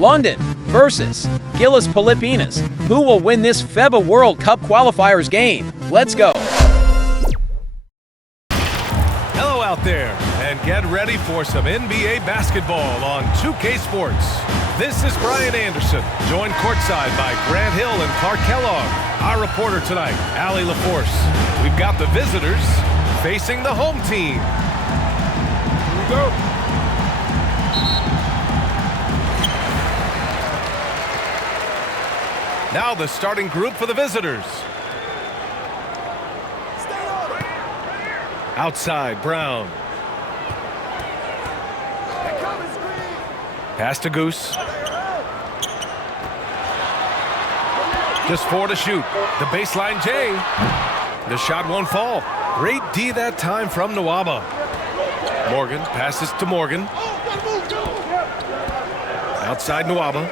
London versus GILAS Pilipinas. Who will win this FIBA World Cup qualifiers game? Let's go. Hello out there, and get ready for some NBA basketball on 2K Sports. This is Brian Anderson, joined courtside by Grant Hill and Clark Kellogg. Our reporter tonight, Allie LaForce. We've got the visitors facing the home team. Here we go. Now the starting group for the visitors. Outside, Brown. Pass to Goose. Just 4 to shoot. The baseline J. The shot won't fall. Great D that time from Nwaba. Morgan passes to Morgan. Outside Nwaba.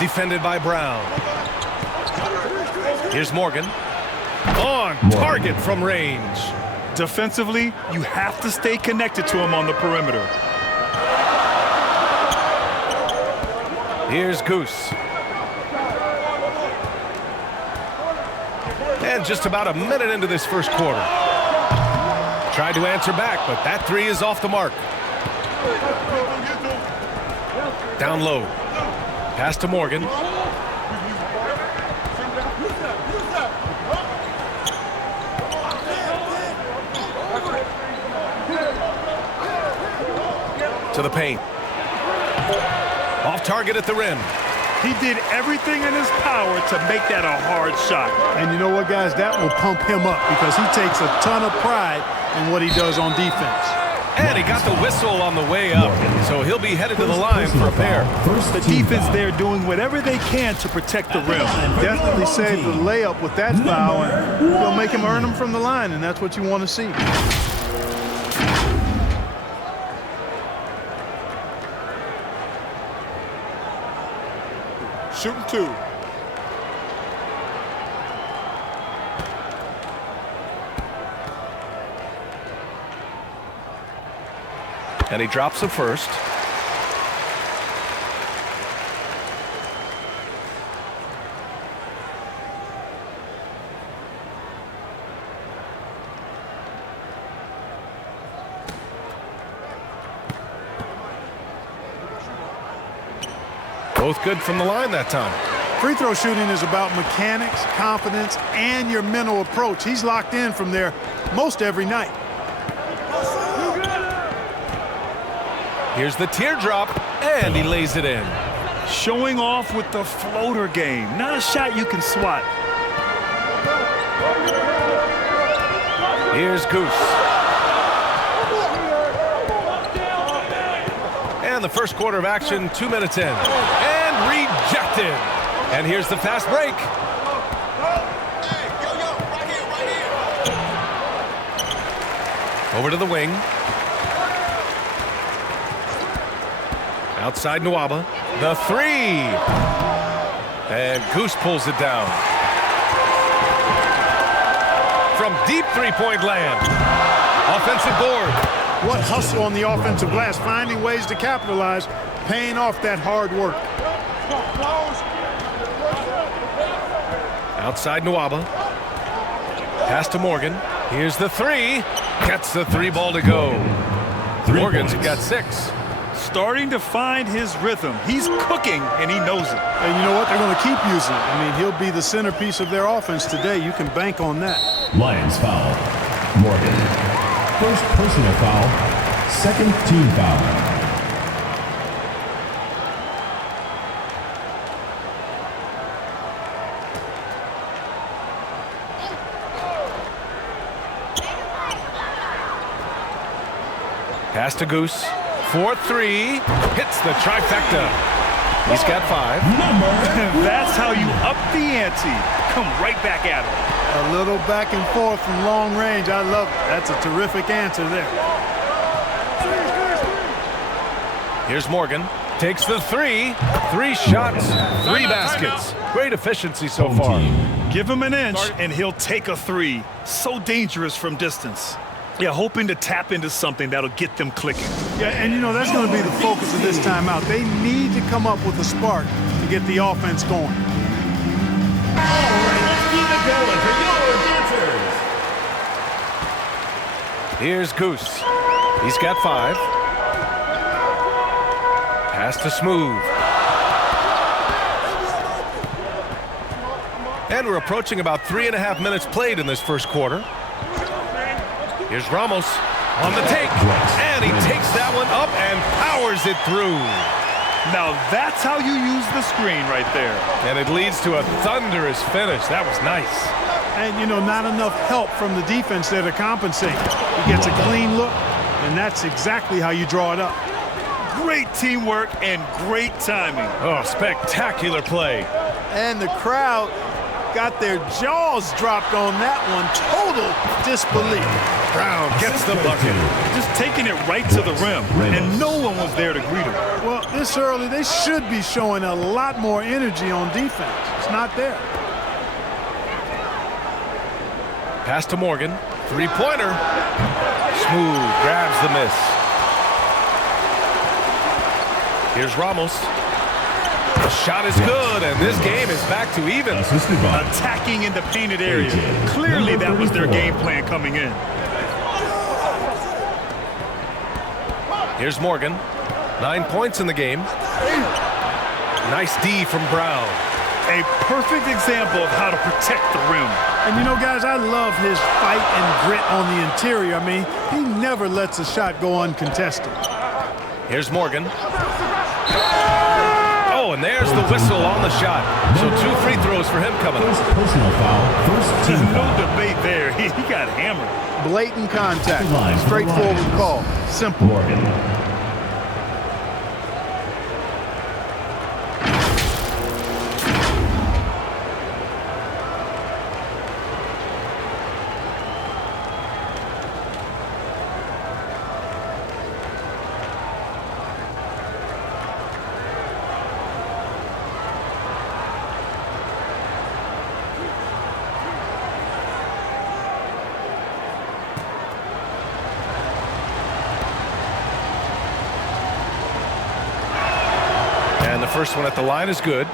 Defended by Brown. Here's Morgan. On target from range. Defensively, you have to stay connected to him on the perimeter. Here's Goose. And just about a minute into this first quarter. Tried to answer back, but that three is off the mark. Down low. Pass to Morgan. To the paint. Off target at the rim. He did everything in his power to make that a hard shot. And you know what, guys? That will pump him up because he takes a ton of pride in what he does on defense. And he got the whistle on the way up, so he'll be headed to the line for a pair. The defense there doing whatever they can to protect the rim. And definitely save the layup with that foul, and he'll make him earn them from the line, and that's what you want to see. Shooting 2. And he drops the first. Both good from the line that time. Free throw shooting is about mechanics, confidence, and your mental approach. He's locked in from there most every night. Here's the teardrop, and he lays it in. Showing off with the floater game. Not a shot you can swat. Here's Goose. And the first quarter of action, 2 minutes in. And rejected. And here's the fast break. Over to the wing. Outside Nwaba. The three. And Goose pulls it down. From deep three-point land. Offensive board. What hustle on the offensive glass, finding ways to capitalize, paying off that hard work. Outside Nwaba. Pass to Morgan. Here's the three. Gets the three ball to go. Morgan's got 6. Starting to find his rhythm. He's cooking, and he knows it. And you know what? They're going to keep using it. I mean, he'll be the centerpiece of their offense today. You can bank on that. Lions foul. Morgan. First personal foul. Second team foul. Pass to Goose. 4-3. Hits the trifecta. He's got 5. That's how you up the ante. Come right back at him. A little back and forth from long range. I love it. That's a terrific answer there. Here's Morgan. Takes the three. 3 shots, 3 baskets. Great efficiency so far. Give him an inch, and he'll take a 3. So dangerous from distance. Yeah, hoping to tap into something that'll get them clicking. Yeah, and you know, that's going to be the focus of this timeout. They need to come up with a spark to get the offense going. All right, let's keep it going for your dancers. Here's Goose. He's got 5. Pass to Smooth. And we're approaching about 3.5 minutes played in this first quarter. Here's Ramos on the take. And he takes that one up and powers it through. Now that's how you use the screen right there. And it leads to a thunderous finish. That was nice. And, you know, not enough help from the defense there to compensate. He gets a clean look, and that's exactly how you draw it up. Great teamwork and great timing. Oh, spectacular play. And the crowd got their jaws dropped on that one. Total disbelief. Brown gets the bucket. Just taking it right to the rim, and no one was there to greet him. Well, this early, they should be showing a lot more energy on defense. It's not there. Pass to Morgan. 3-pointer. Smooth grabs the miss. Here's Ramos. The shot is good, and this game is back to even. Attacking in the painted area. Clearly that was their game plan coming in. Here's Morgan. 9 points in the game. Nice D from Brown. A perfect example of how to protect the rim. And you know, guys, I love his fight and grit on the interior. I mean, he never lets a shot go uncontested. Here's Morgan. Oh, and there's the whistle on the shot. So 2 free throws for him coming up. First personal foul, first team There's no foul. debate there. He got hammered. Blatant contact. Line. Straightforward call. Simple. Morgan. And the first one at the line is good.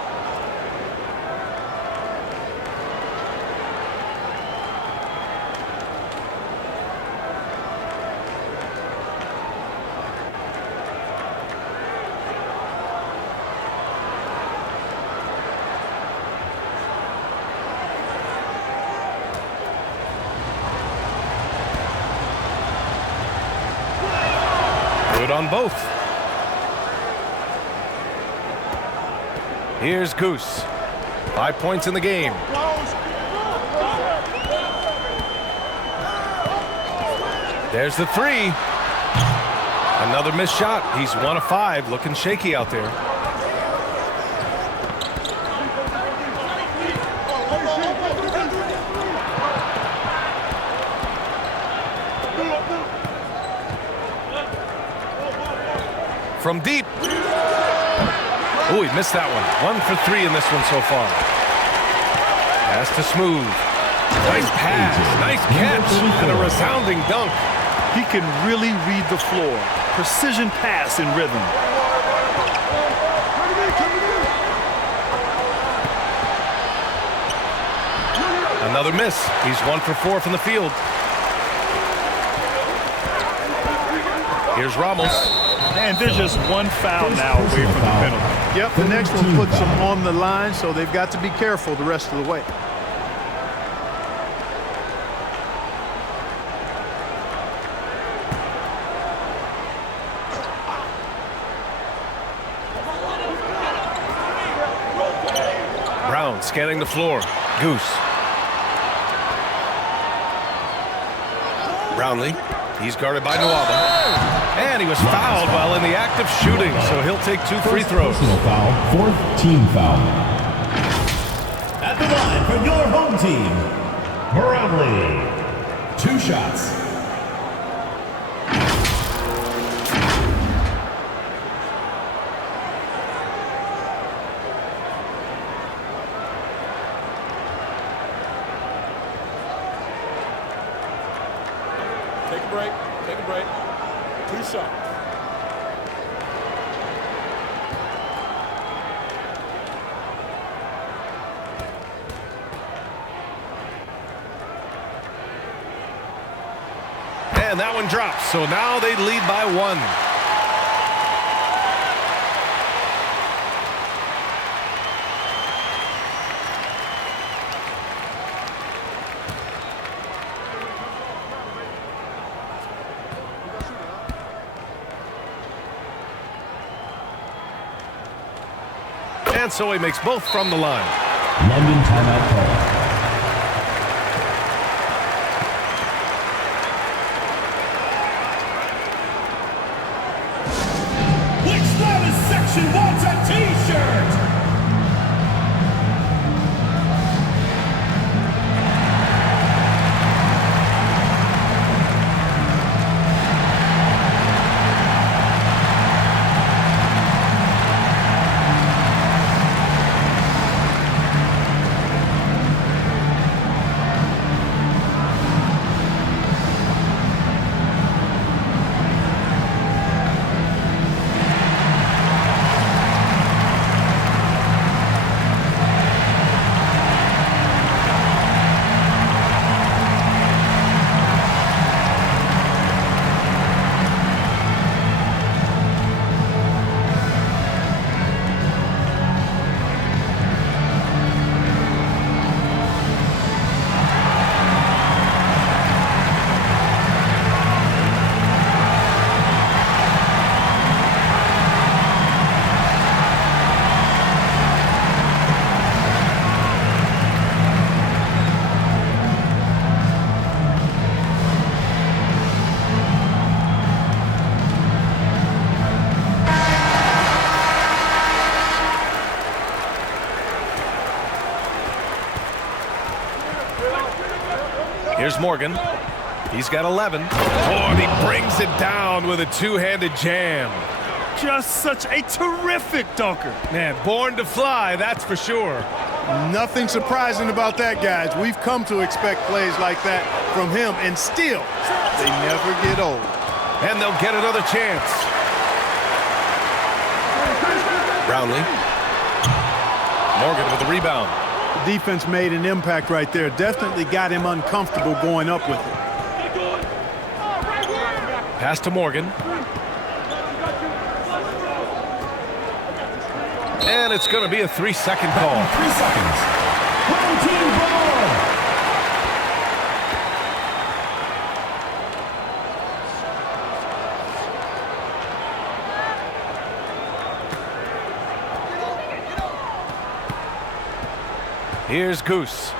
Good on both. Here's Goose. 5 points in the game. There's the 3. Another missed shot. He's 1 of 5. Looking shaky out there. From deep. Oh, he missed that one. 1 for 3 in this one so far. Pass to Smooth. Nice pass. Nice catch. And a resounding dunk. He can really read the floor. Precision pass in rhythm. Another miss. He's 1 for 4 from the field. Here's Ramos. And there's just 1 foul now away from the penalty. Yep, the next one puts them on the line, so they've got to be careful the rest of the way. Brown scanning the floor. Goose. Brownlee. He's guarded by Nwaba. And he was fouled while in the act of shooting, so he'll take 2 free throws. Personal foul, 4th team foul. At the line for your home team, Brownlee. 2 shots. Take a 2-second break. 2 shots. And that one drops, so now they lead by 1. And so he makes both from the line. London timeout call. Section wants a t-shirt. Here's Morgan. He's got 11. Oh, and he brings it down with a two-handed jam. Just such a terrific dunker. Man, born to fly, that's for sure. Nothing surprising about that, guys. We've come to expect plays like that from him, and still, they never get old. And they'll get another chance. Brownlee. Morgan with the rebound. The defense made an impact right there. Definitely got him uncomfortable going up with it. Pass to Morgan. And it's going to be a 3-second call. 3 seconds. Home team ball. Here's Goose.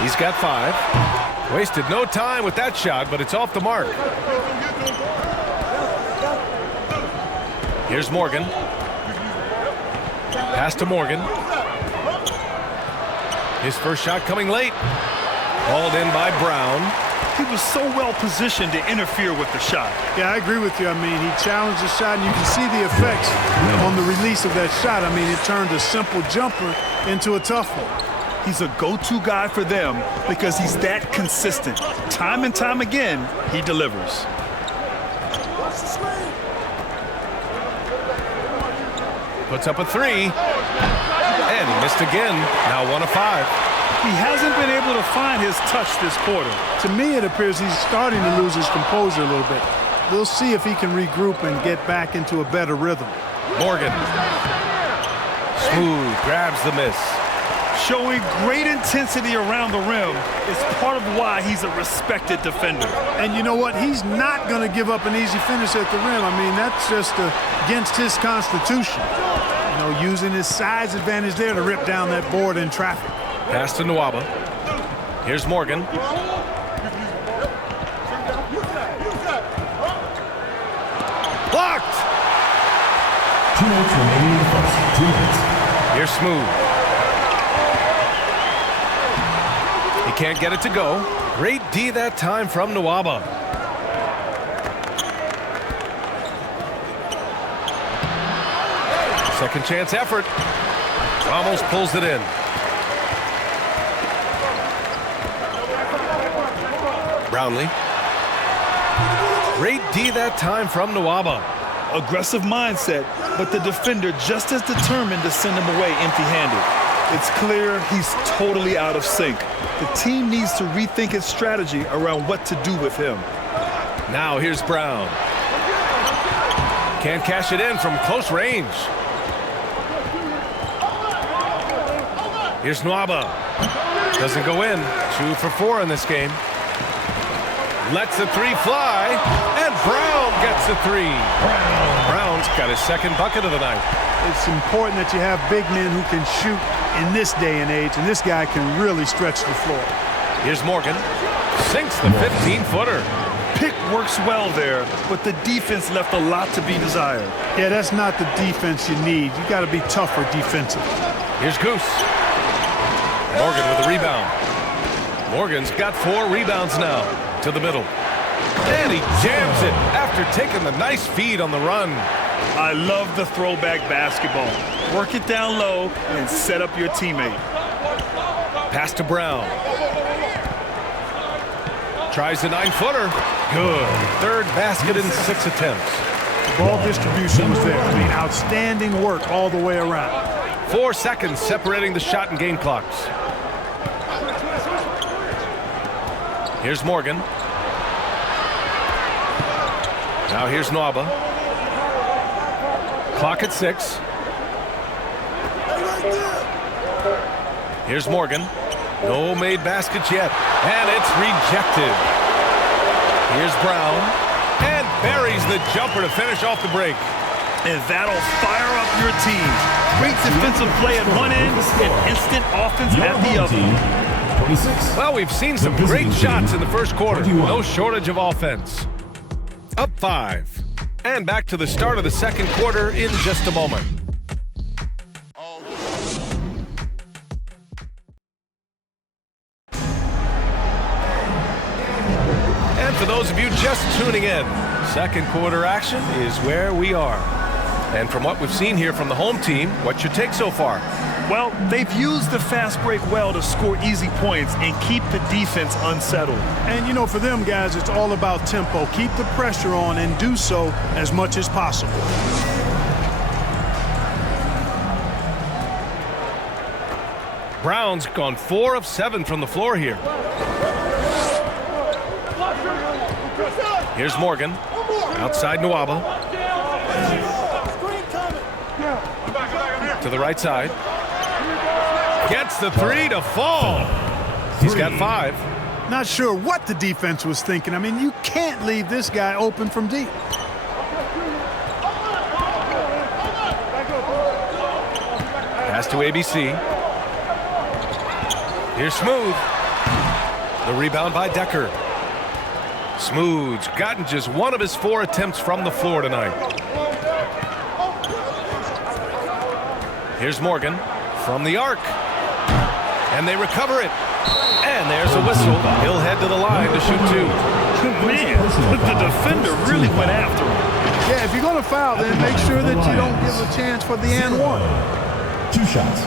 He's got 5. Wasted no time with that shot, but it's off the mark. Here's Morgan. Pass to Morgan. His first shot coming late. Hauled in by Brown. He was so well positioned to interfere with the shot. Yeah, I agree with you. I mean, he challenged the shot, and you can see the effects on the release of that shot. I mean, it turned a simple jumper into a tough one. He's a go-to guy for them because he's that consistent. Time and time again, he delivers. Puts up a 3. And he missed again. Now 1 of 5. He hasn't been able to find his touch this quarter. To me, it appears he's starting to lose his composure a little bit. We'll see if he can regroup and get back into a better rhythm. Morgan. Smooth, grabs the miss. Showing great intensity around the rim is part of why he's a respected defender. And you know what? He's not going to give up an easy finish at the rim. I mean, that's just against his constitution. You know, using his size advantage there to rip down that board in traffic. Pass to Nwaba. Here's Morgan. Blocked! 2 minutes remaining in the first. 2 minutes. Here's Smooth. He can't get it to go. Great D that time from Nwaba. Second chance effort. Almost pulls it in. Brownlee. Great D that time from Nwaba. Aggressive mindset, but the defender just as determined to send him away empty-handed. It's clear he's totally out of sync. The team needs to rethink its strategy around what to do with him. Now here's Brown. Can't cash it in from close range. Here's Nwaba. Doesn't go in. 2 for 4 in this game. Lets the three fly, and Brown gets the three. Brown's got his second bucket of the night. It's important that you have big men who can shoot in this day and age, and this guy can really stretch the floor. Here's Morgan. Sinks the 15-footer. Pick works well there, but the defense left a lot to be desired. Yeah, that's not the defense you need. You got to be tougher defensively. Here's Goose. Morgan with the rebound. Morgan's got 4 rebounds now. To the middle. And he jams it after taking the nice feed on the run. I love the throwback basketball. Work it down low and set up your teammate. Pass to Brown. Tries the 9-footer. Good. 3rd basket in 6 attempts. The ball distribution was there. I mean, outstanding work all the way around. 4 seconds separating the shot and game clocks. Here's Morgan. Now here's Nwaba. Clock at 6. Here's Morgan. No made baskets yet. And it's rejected. Here's Brown. And buries the jumper to finish off the break. And that'll fire up your team. Great defensive play at one end and instant offense at the other. Well, we've seen some great shots in the first quarter. No shortage of offense. Up 5. And back to the start of the second quarter in just a moment. And for those of you just tuning in, second quarter action is where we are. And from what we've seen here from the home team, what's your take so far? Well, they've used the fast break well to score easy points and keep the defense unsettled. And, you know, for them guys, it's all about tempo. Keep the pressure on and do so as much as possible. Brown's gone 4 of 7 from the floor here. Here's Morgan. Outside Nwaba. To the right side. Gets the 3 to fall. He's got 5. Not sure what the defense was thinking. I mean, you can't leave this guy open from deep. Pass to ABC. Here's Smooth. The rebound by Decker. Smooth's gotten just 1 of his 4 attempts from the floor tonight. Here's Morgan from the arc. And they recover it. And there's a whistle. He'll head to the line to shoot 2. Man, the defender really went after him. Yeah, if you're going to foul, then make sure that you don't give a chance for the and one. 2 shots.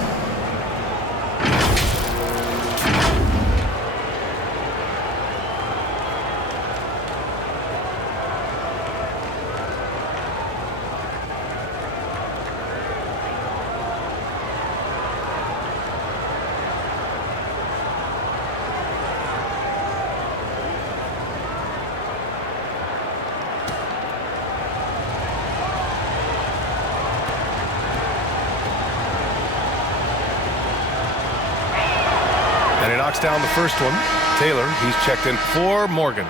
And he knocks down the first one. Taylor, he's checked in for Morgan.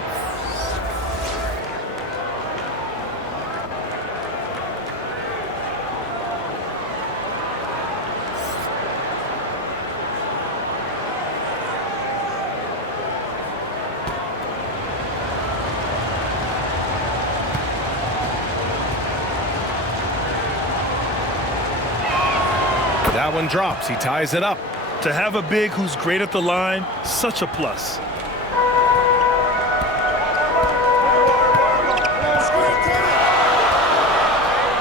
That one drops. He ties it up. To have a big who's great at the line, such a plus.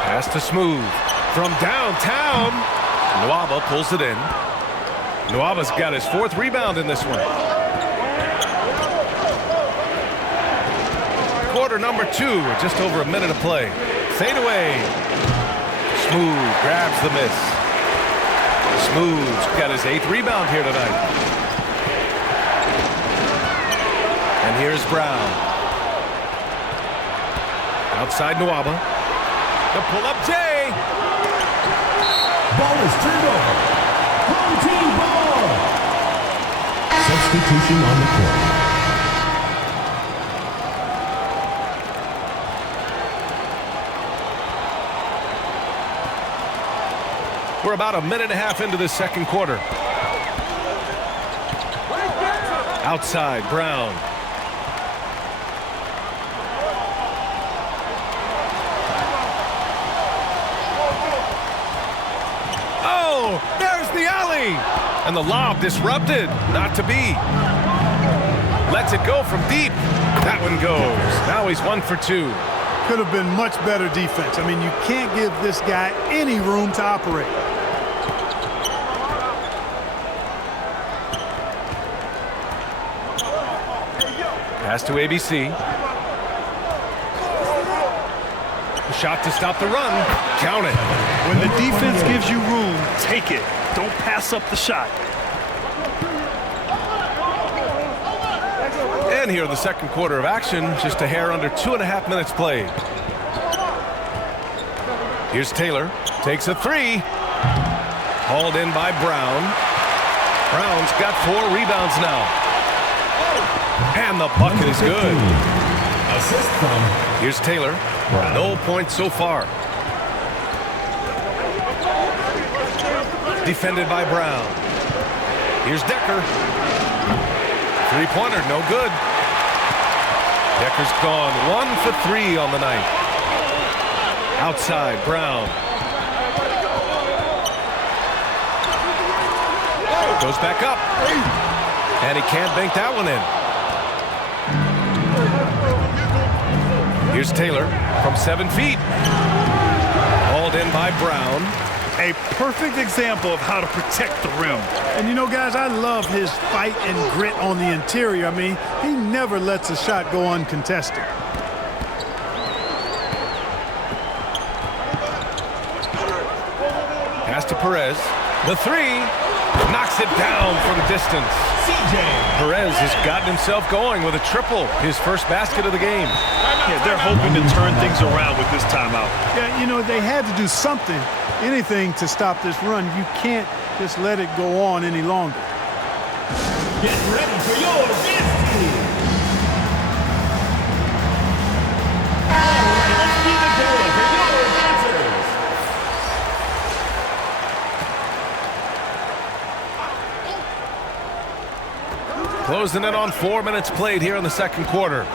Pass to Smooth from downtown. Nwaba pulls it in. Nwaba's got his 4th rebound in this one. quarter number 2, with just over a minute of play. Fade away. Smooth grabs the miss. Smooth's got his 8th rebound here tonight. And here's Brown. Outside Nwaba. The pull-up J. Ball is turned over. Home team ball. Substitution on the court. We're about a minute and a half into this second quarter. Outside, Brown. Oh, there's the alley. And the lob disrupted. Not to be. Lets it go from deep. That one goes. Now he's 1 for 2. Could have been much better defense. I mean, you can't give this guy any room to operate. Pass to ABC. The shot to stop the run. Count it. When the defense gives you room, take it. Don't pass up the shot. And here in the second quarter of action, just a hair under 2.5 minutes played. Here's Taylor. Takes a 3. Hauled in by Brown. Brown's got 4 rebounds now. And the bucket is good. Assist from Here's Taylor. Brown. No points so far. Defended by Brown. Here's Decker. 3-pointer, no good. Decker's gone 1 for 3 on the night. Outside, Brown. Goes back up. And he can't bank that one in. Here's Taylor from 7 feet. Hauled in by Brown. A perfect example of how to protect the rim. And you know, guys, I love his fight and grit on the interior. I mean, he never lets a shot go uncontested. Pass to Perez. The 3. Knocks it down from distance. Perez has gotten himself going with a triple. His first basket of the game. Yeah, they're hoping to turn things around with this timeout. Yeah, you know, they had to do something, anything to stop this run. You can't just let it go on any longer. Get ready for your dance team. All right, let's keep it going for your dancers. Closing in on 4 minutes played here in the second quarter.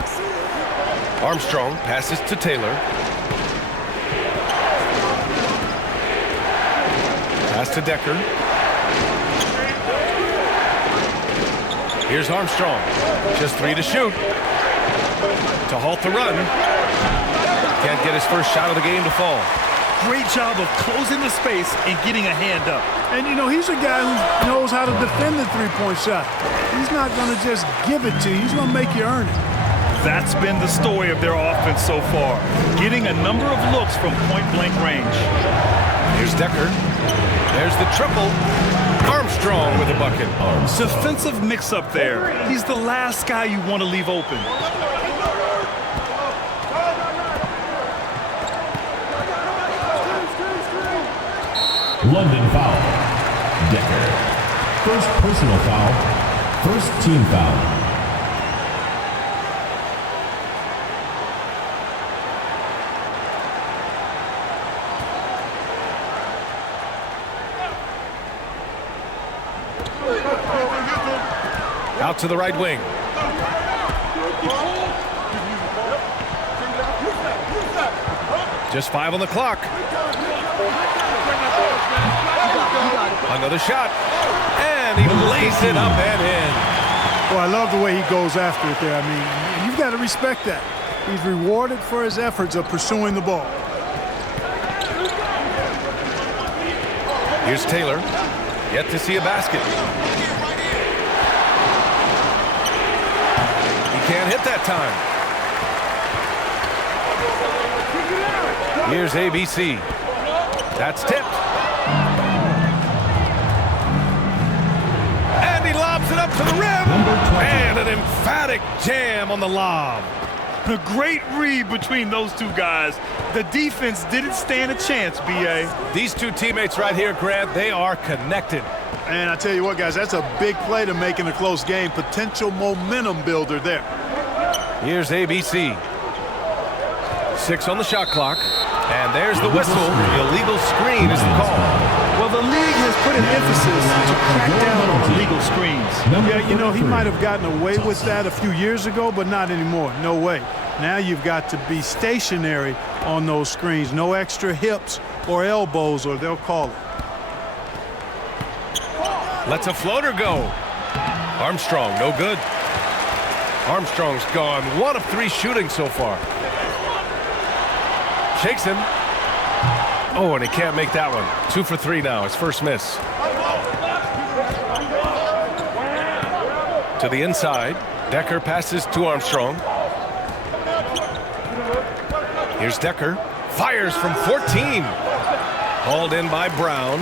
Armstrong passes to Taylor. Pass to Decker. Here's Armstrong. Just 3 to shoot. To halt the run. Can't get his first shot of the game to fall. Great job of closing the space and getting a hand up. And, you know, he's a guy who knows how to defend the three-point shot. He's not going to just give it to you. He's going to make you earn it. That's been the story of their offense so far. Getting a number of looks from point-blank range. Here's Decker. There's the triple. Armstrong with a bucket. Defensive mix-up there. He's the last guy you want to leave open. London foul. Decker. First personal foul. First team foul. Out to the right wing. Just 5 on the clock. Another shot. And he lays it up and in. Well, I love the way he goes after it there. I mean, you've got to respect that. He's rewarded for his efforts of pursuing the ball. Here's Taylor. Yet to see a basket. He can't hit that time. Here's ABC. That's tipped. And he lobs it up to the rim. And an emphatic jam on the lob. A great read between those two guys. The defense didn't stand a chance, B.A. These two teammates right here, Grant, they are connected. And I tell you what, guys, that's a big play to make in a close game. Potential momentum builder there. Here's ABC. 6 on the shot clock. And there's the whistle. Illegal screen is the call. Well, the league has put an emphasis to crack down on illegal screens. Yeah, you know, he might have gotten away with that a few years ago, but not anymore. No way. Now you've got to be stationary on those screens. No extra hips or elbows, or they'll call it. Lets a floater go. Armstrong, no good. Armstrong's gone 1 of 3 shooting so far. Shakes him. Oh, and he can't make that one. 2 for 3 now. His first miss. To the inside. Decker passes to Armstrong. Here's Decker. Fires from 14. Hauled in by Brown.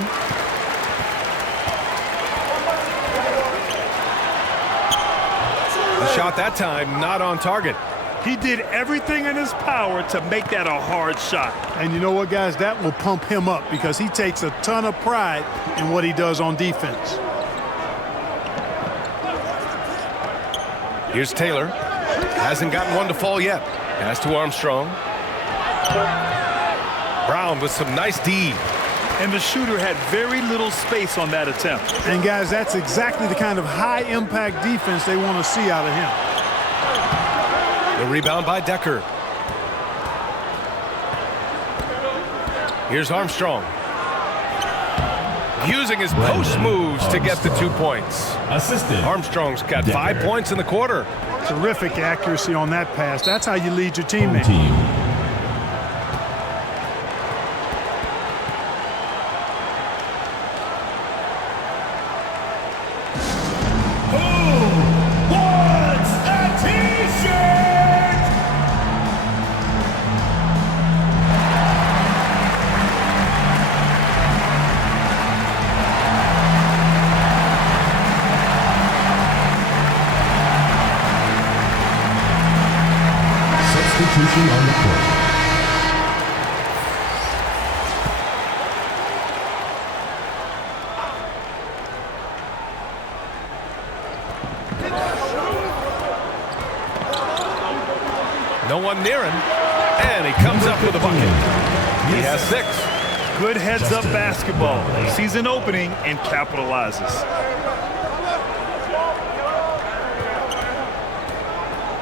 The shot that time not on target. He did everything in his power to make that a hard shot. And you know what, guys? That will pump him up because he takes a ton of pride in what he does on defense. Here's Taylor. Hasn't gotten one to fall yet. Pass to Armstrong. Brown with some nice D. And the shooter had very little space on that attempt. And, guys, that's exactly the kind of high-impact defense they want to see out of him. The rebound by Decker. Here's Armstrong. Using his post moves to get the 2 points. Assistant. Armstrong's got 5 points in the quarter. Terrific accuracy on that pass. That's how you lead your teammate. Substitution on the court. No one near him. And he comes up with a bucket. He has 6. Good heads-up basketball. Sees an opening and capitalizes.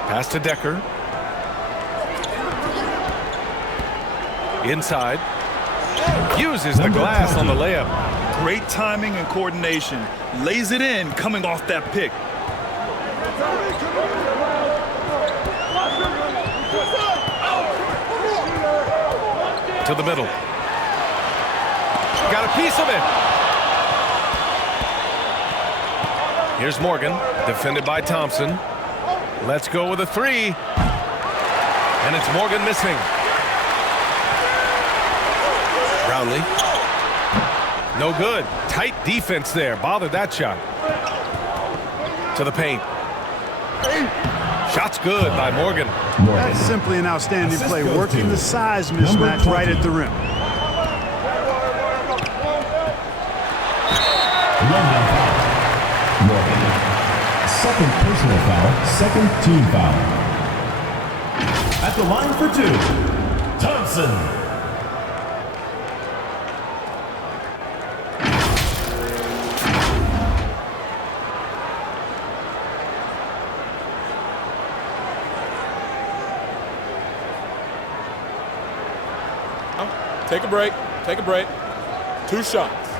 Pass to Decker. Inside. Uses the glass on the layup. Great timing and coordination. Lays it in coming off that pick. To the middle. Got a piece of it. Here's Morgan. Defended by Thompson. Let's go with a 3. And it's Morgan missing. Brownlee. No good. Tight defense there. Bothered that shot. To the paint. Shot's good by Morgan. That's simply an outstanding play, working the size mismatch right at the rim. Morgan. Second personal foul, second team foul. At the line for 2, Thompson. Take a break. Take a break. 2 shots.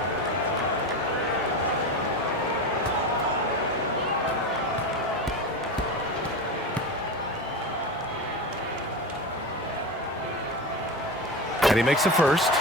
And he makes the first.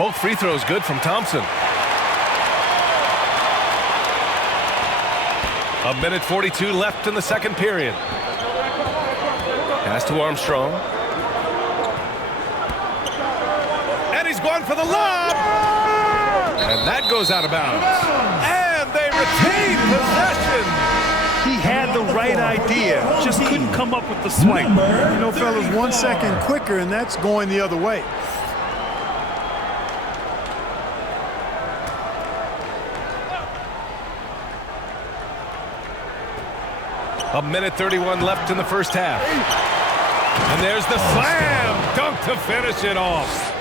Both free throws good from Thompson. 1:42 left in the second period. Pass to Armstrong. And he's going for the lob. And that goes out of bounds. And they retain possession. He had the right idea, just couldn't come up with the swipe. You know, fellas, 1 second quicker, and that's going the other way. A 1:31 left in the first half. And there's the slam dunk to finish it off.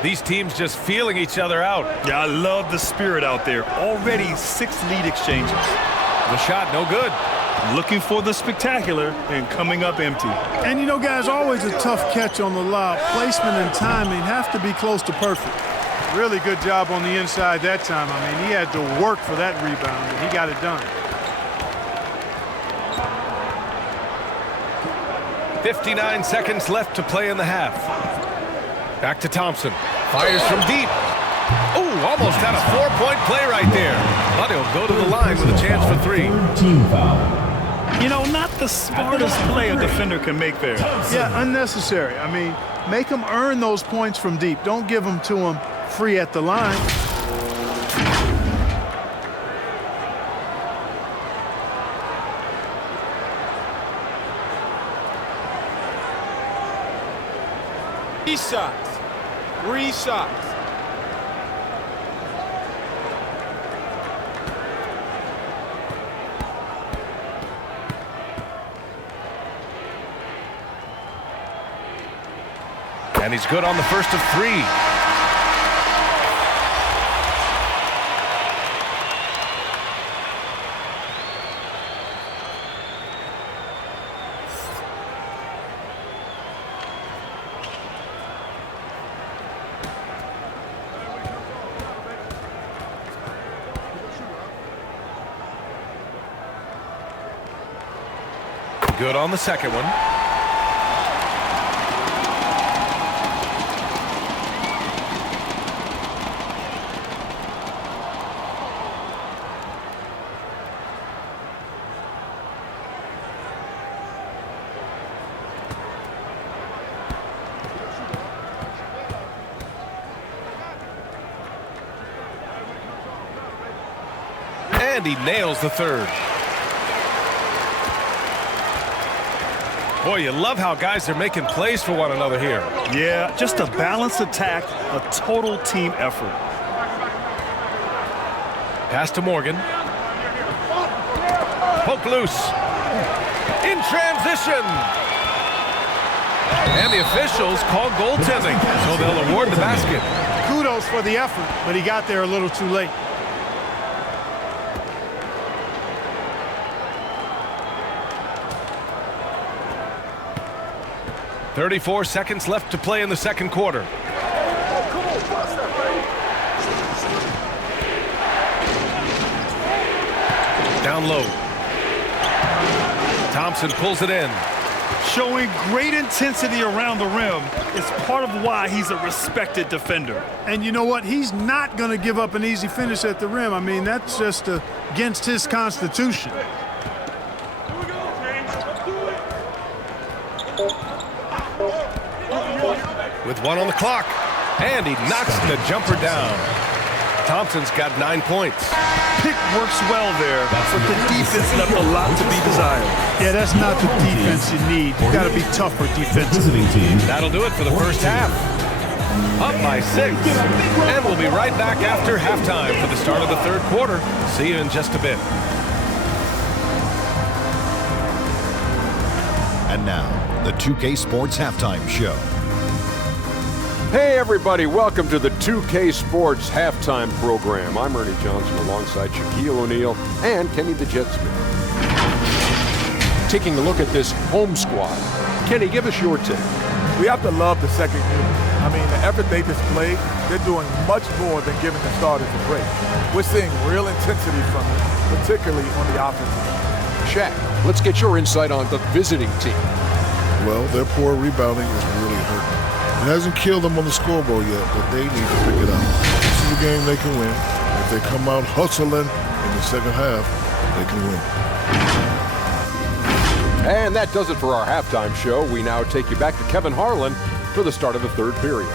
These teams just feeling each other out. Yeah, I love the spirit out there. Already 6 lead exchanges. The shot no good. Looking for the spectacular and coming up empty. And you know, guys, always a tough catch on the lob. Placement and timing have to be close to perfect. Really good job on the inside that time. I mean, he had to work for that rebound, and he got it done. 59 seconds left to play in the half. Back to Thompson. Fires from deep. Oh, almost had a 4-point play right there. But he'll go to the line with a chance for 3. Team foul. You know, not the smartest play a defender can make there. Yeah, unnecessary. I mean, make them earn those points from deep. Don't give them to them free at the line. Three shots. And he's good on the first of 3. Good on the second one. And he nails the third. Boy, you love how guys are making plays for one another here. Yeah, just a balanced attack, a total team effort. Pass to Morgan. Poke loose. In transition. And the officials call goaltending, so they'll award the basket. Kudos for the effort, but he got there a little too late. .34 seconds left to play in the second quarter. Down low. Thompson pulls it in. Showing great intensity around the rim is part of why he's a respected defender. And you know what? He's not going to give up an easy finish at the rim. I mean, that's just against his constitution. With 1 on the clock. And he knocks the jumper down. Thompson's got 9 points. Pick works well there, but the defense left a lot to be desired. Yeah, that's not the defense you need. You got to be tougher defensively. That'll do it for the first half. Up by 6. And we'll be right back after halftime for the start of the third quarter. See you in just a bit. And now, the 2K Sports Halftime Show. Hey everybody, welcome to the 2K Sports Halftime Program. I'm Ernie Johnson alongside Shaquille O'Neal and Kenny the Jet Smith. Taking a look at this home squad. Kenny, give us your take. We have to love the second unit. I mean, the effort they displayed, they're doing much more than giving the starters a break. We're seeing real intensity from them, particularly on the offensive end. Shaq, let's get your insight on the visiting team. Well, their poor rebounding is really hurting. hasn't killed them on the scoreboard yet, but they need to pick it up. This is a game they can win. If they come out hustling in the second half, they can win. And that does it for our halftime show. We now take you back to Kevin Harlan for the start of the third period.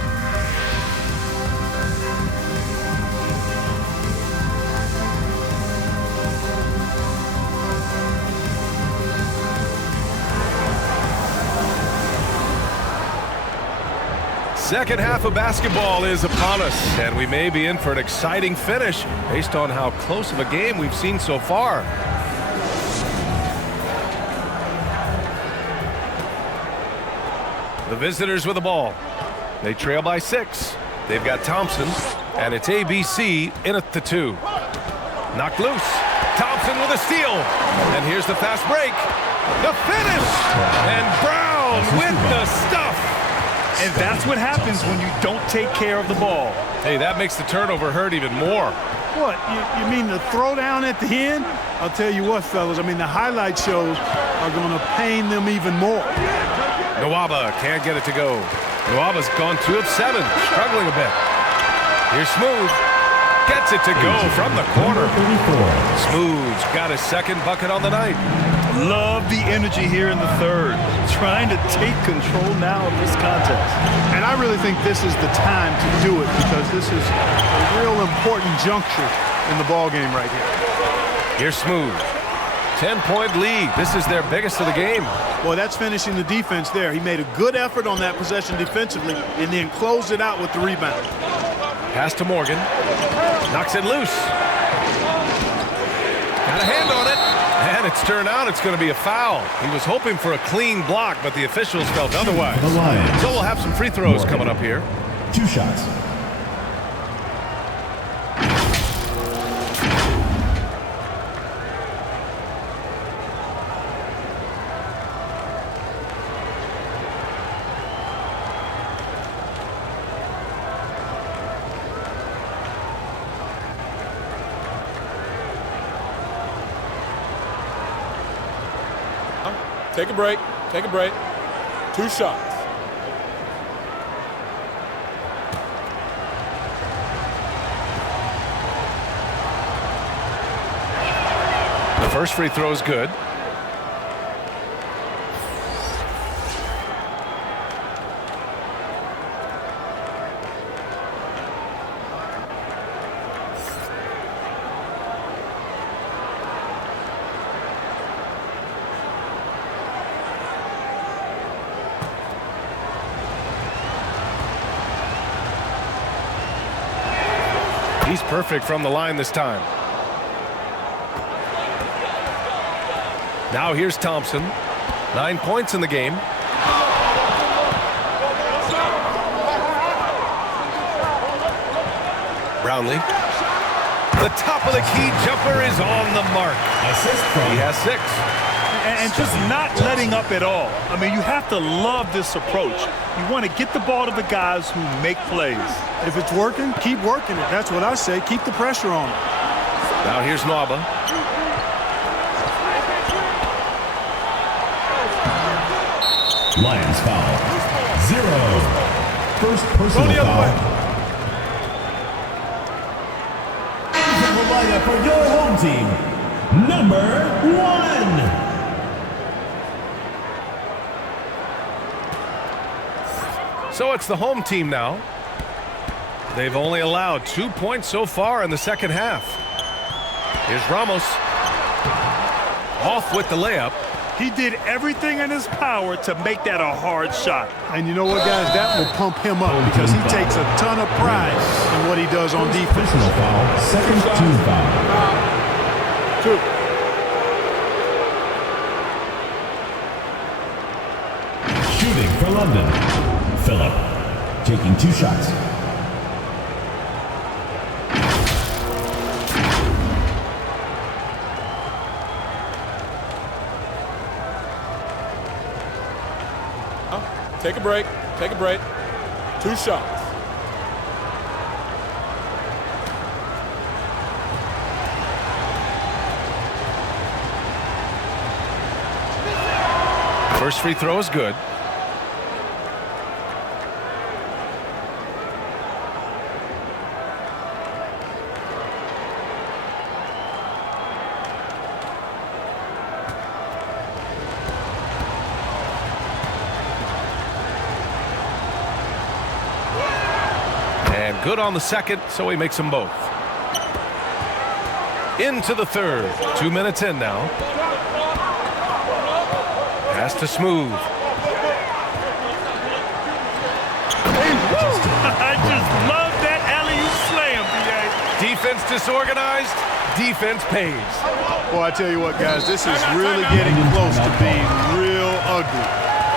Second half of basketball is upon us, and we may be in for an exciting finish based on how close of a game we've seen so far. The visitors with the ball. They trail by 6. They've got Thompson, and it's ABC in at the 2. Knocked loose. Thompson with a steal. And here's the fast break. The finish! And Brown with the stuff. And that's what happens when you don't take care of the ball. Hey, that makes the turnover hurt even more. What, you mean the throwdown at the end? I'll tell you what, fellas, I mean, the highlight shows are going to pain them even more. Nwaba can't get it to go. Nwaba's gone 2 of 7, struggling a bit. Here's Smooth. Gets it to go from the corner. Smooth's got his second bucket on the night. Love the energy here in the third. Trying to take control now of this contest. And I really think this is the time to do it because this is a real important juncture in the ball game right here. Here's Smooth. 10-point lead. This is their biggest of the game. Well, that's finishing the defense there. He made a good effort on that possession defensively and then closed it out with the rebound. Pass to Morgan. Knocks it loose. Got a hand on it. And it's turned out it's going to be a foul. He was hoping for a clean block, but the officials felt otherwise. So we'll have some free throws coming up here. 2 shots. Take a break. Take a break. 2 shots. The first free throw is good. He's perfect from the line this time. Now here's Thompson. 9 points in the game. Brownlee. The top of the key jumper is on the mark. He has 6. And just not letting up at all. I mean, you have to love this approach. You want to get the ball to the guys who make plays. If it's working, keep working it. That's what I say. Keep the pressure on it. Now here's Nwaba. Lions foul. 0. First personal foul. From the lineup for your home team, number 1. So it's the home team now. They've only allowed 2 points so far in the second half. Here's Ramos. Off with the layup. He did everything in his power to make that a hard shot. And you know what, guys? That will pump him up because he takes a ton of pride in what he does on defense. Personal foul. Second team foul. 2. Shooting for London. Phillip taking 2 shots. Take a break. Take a break. 2 shots. First free throw is good. good on the second, so he makes them both. Into the third. 2 minutes in now. Pass to Smooth. I just love that alley-oop slam, B.A. Defense disorganized, defense pays. Well, I tell you what, guys, this is really getting close to being real ugly.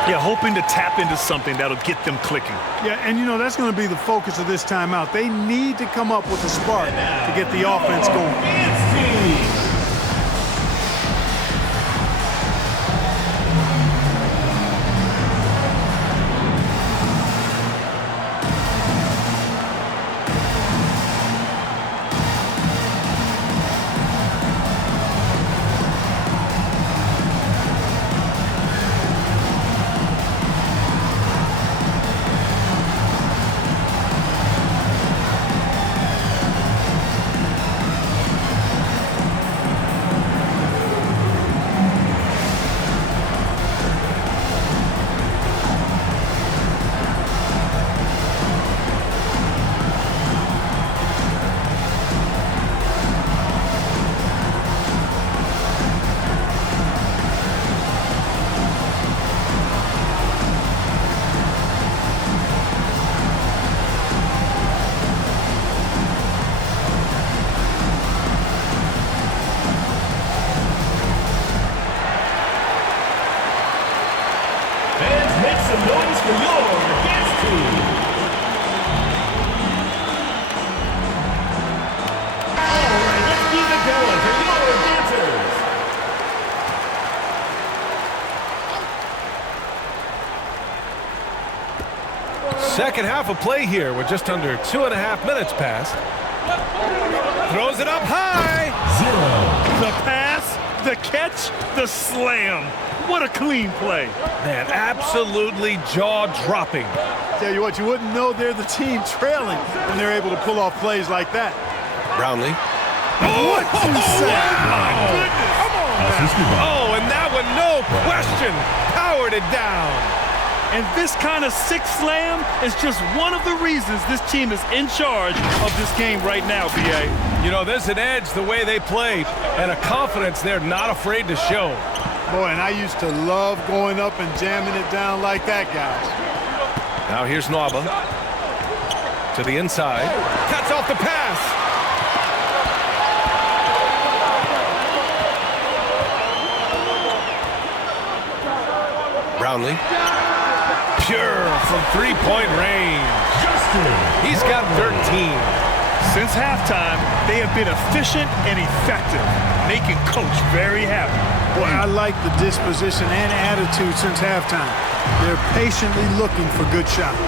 Yeah, hoping to tap into something that'll get them clicking. Yeah, and you know, that's going to be the focus of this timeout. They need to come up with a spark to get the offense going. Second half of play here with just under 2.5 minutes passed. Throws it up high. The pass, the catch, the slam. What a clean play. Man, absolutely jaw-dropping. Tell you what, you wouldn't know they're the team trailing when they're able to pull off plays like that. Brownlee. What you say? My goodness. Oh, and that one, no question, powered it down. And this kind of sick slam is just one of the reasons this team is in charge of this game right now, B.A. You know, there's an edge the way they play and a confidence they're not afraid to show. Boy, and I used to love going up and jamming it down like that, guys. Now here's Nwaba. To the inside. Cuts off the pass. Brownlee. Pure from three-point range. He's got 13. Since halftime, they have been efficient and effective, making Coach very happy. Boy, I like the disposition and attitude since halftime. They're patiently looking for good shots.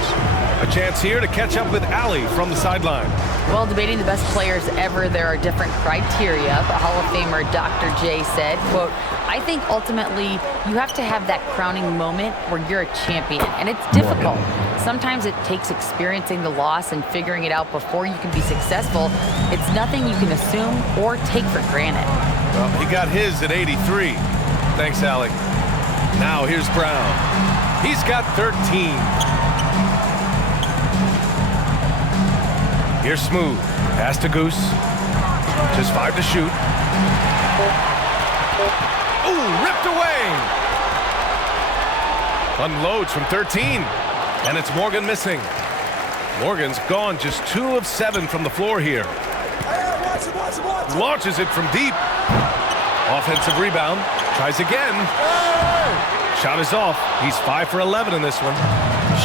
A chance here to catch up with Allie from the sideline. Well, debating the best players ever, there are different criteria, but Hall of Famer Dr. J said, quote, I think ultimately you have to have that crowning moment where you're a champion, and it's difficult. Sometimes it takes experiencing the loss and figuring it out before you can be successful. It's nothing you can assume or take for granted. Well, he got his at 83. Thanks, Allie. Now here's Brown. He's got 13. Here's Smooth. Pass to Goose. Just 5 to shoot. Ooh, ripped away. Unloads from 13. And it's Morgan missing. Morgan's gone just 2 of 7 from the floor here. Launches it from deep. Offensive rebound. Tries again. Shot is off. He's 5 for 11 in this one.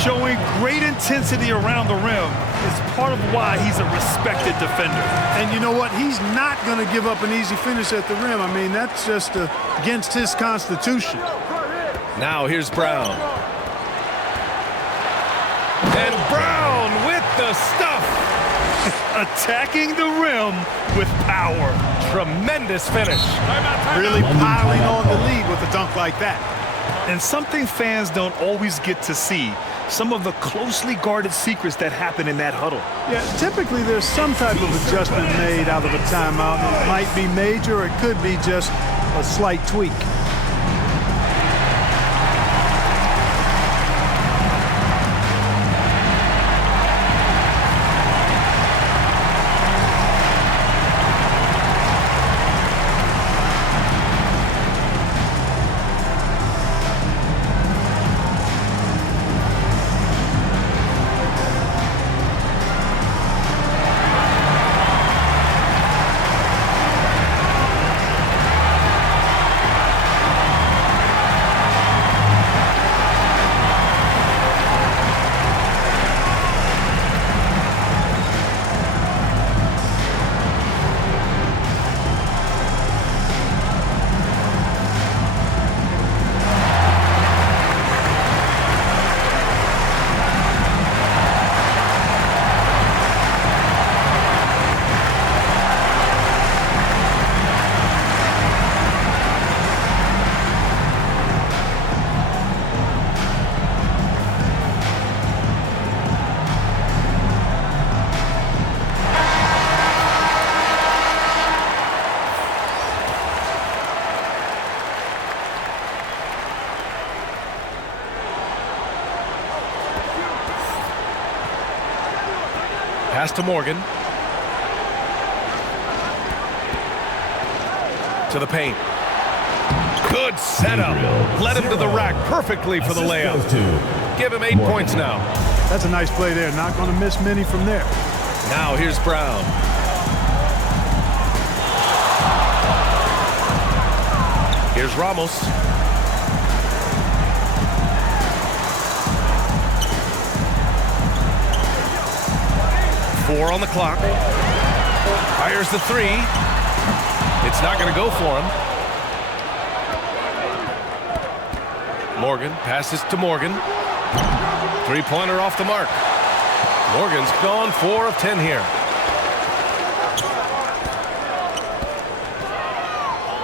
Showing great intensity around the rim is part of why he's a respected defender. And you know what? He's not going to give up an easy finish at the rim. I mean, that's just against his constitution. Now here's Brown. And Brown with the stuff. Attacking the rim with power. Tremendous finish. Really piling on the lead with a dunk like that. And something fans don't always get to see, some of the closely guarded secrets that happen in that huddle. Yeah, typically there's some type of adjustment made out of a timeout. It might be major or it could be just a slight tweak. Pass to Morgan. To the paint. Good setup. Led him to the rack perfectly for the layup. Give him 8 points now. That's a nice play there. Not going to miss many from there. Now here's Brown. Here's Ramos. Four on the clock. Fires the three. It's not going to go for him. Morgan passes to Morgan. Three-pointer off the mark. Morgan's gone 4 of 10 here.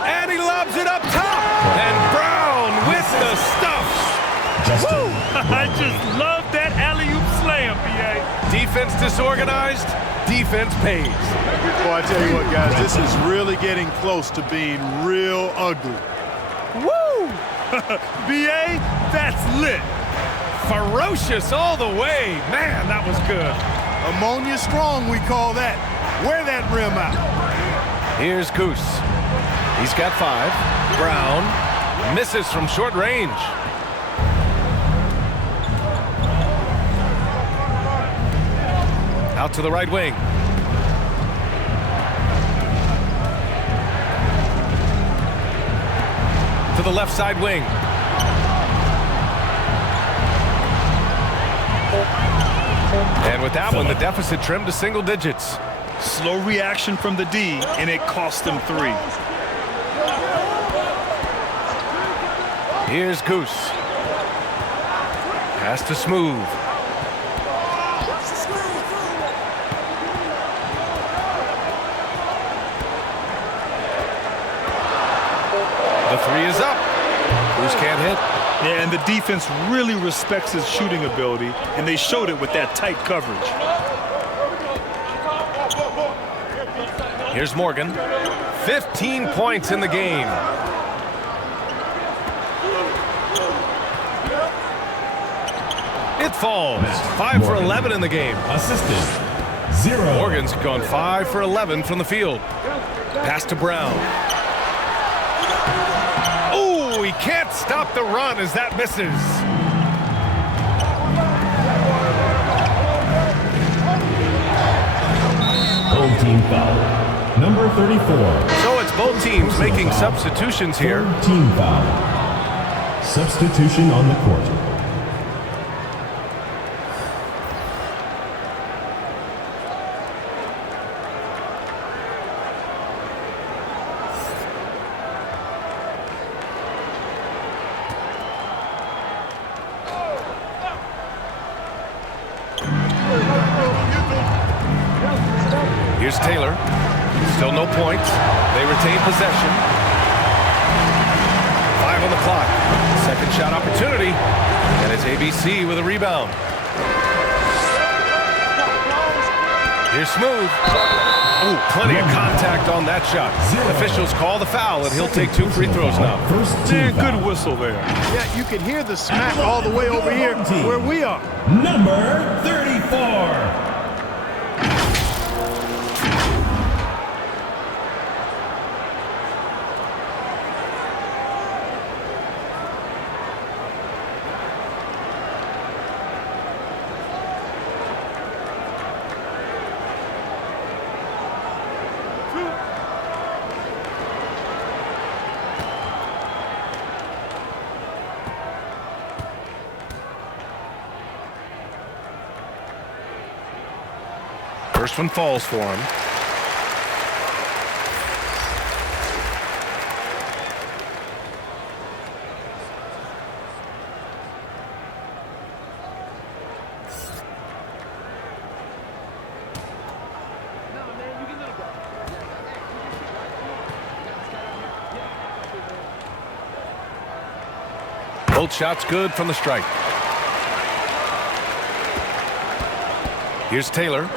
And he lobs it up top. And Brown with the stuff. Woo! I just love that alley-oop slam, BA. Defense disorganized. Defense pays. Boy, I tell you what, guys, this is really getting close to being real ugly. Woo! BA, that's lit. Ferocious all the way. Man, that was good. Ammonia strong, we call that. Wear that rim out. Here's Goose. He's got 5. Brown misses from short range. Out to the right wing. To the left side wing. And with that one, the deficit trimmed to single digits. Slow reaction from the D, and it cost them 3. Here's Goose. Pass to Smooth. The 3 is up. Goose can't hit. Yeah, and the defense really respects his shooting ability, and they showed it with that tight coverage. Here's Morgan. 15 points in the game. It falls. 5 for 11 in the game. Assisted. 0. Morgan's gone 5 for 11 from the field. Pass to Brown. Oh, he can't stop the run as that misses. Home team foul. Number 34. So it's both teams making substitutions here. Third team foul. Substitution on the court. Here's Taylor. Still no points. They retain possession. 5 on the clock. Second shot opportunity. And it's ABC with a rebound. Here's Smooth. Ooh, plenty of contact on that shot. Officials call the foul, and he'll take 2 free throws now. Man, good whistle there. Yeah, you can hear the smack all the way over here where we are. Number 34. First one falls for him. Both shots good from the strike. Here's Taylor.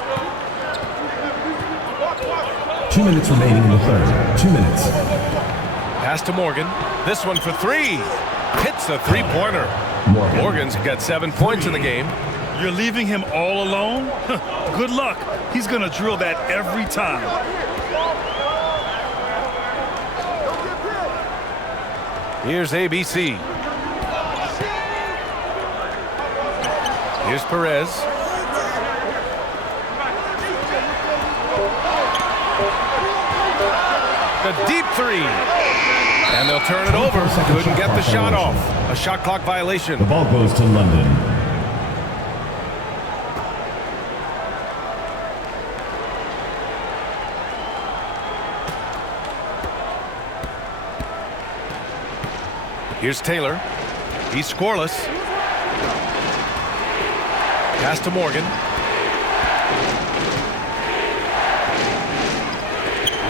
2 minutes remaining in the third. 2 minutes. Pass to Morgan. This one for 3. Hits a three-pointer. Morgan's got 7 points in the game. You're leaving him all alone? Good luck. He's going to drill that every time. Here's ABC. Here's Perez. The deep three. And they'll turn it over. Couldn't get the shot off. A shot clock violation. The ball goes to London. Here's Taylor. He's scoreless. Pass to Morgan.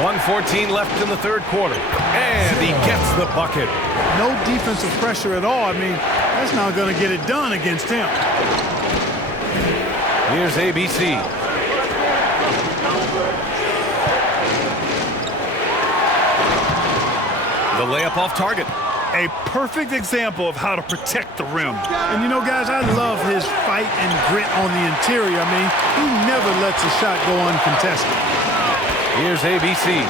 1:14 left in the third quarter. And he gets the bucket. No defensive pressure at all. I mean, that's not going to get it done against him. Here's ABC. The layup off target. A perfect example of how to protect the rim. And you know, guys, I love his fight and grit on the interior. I mean, he never lets a shot go uncontested. Here's ABC.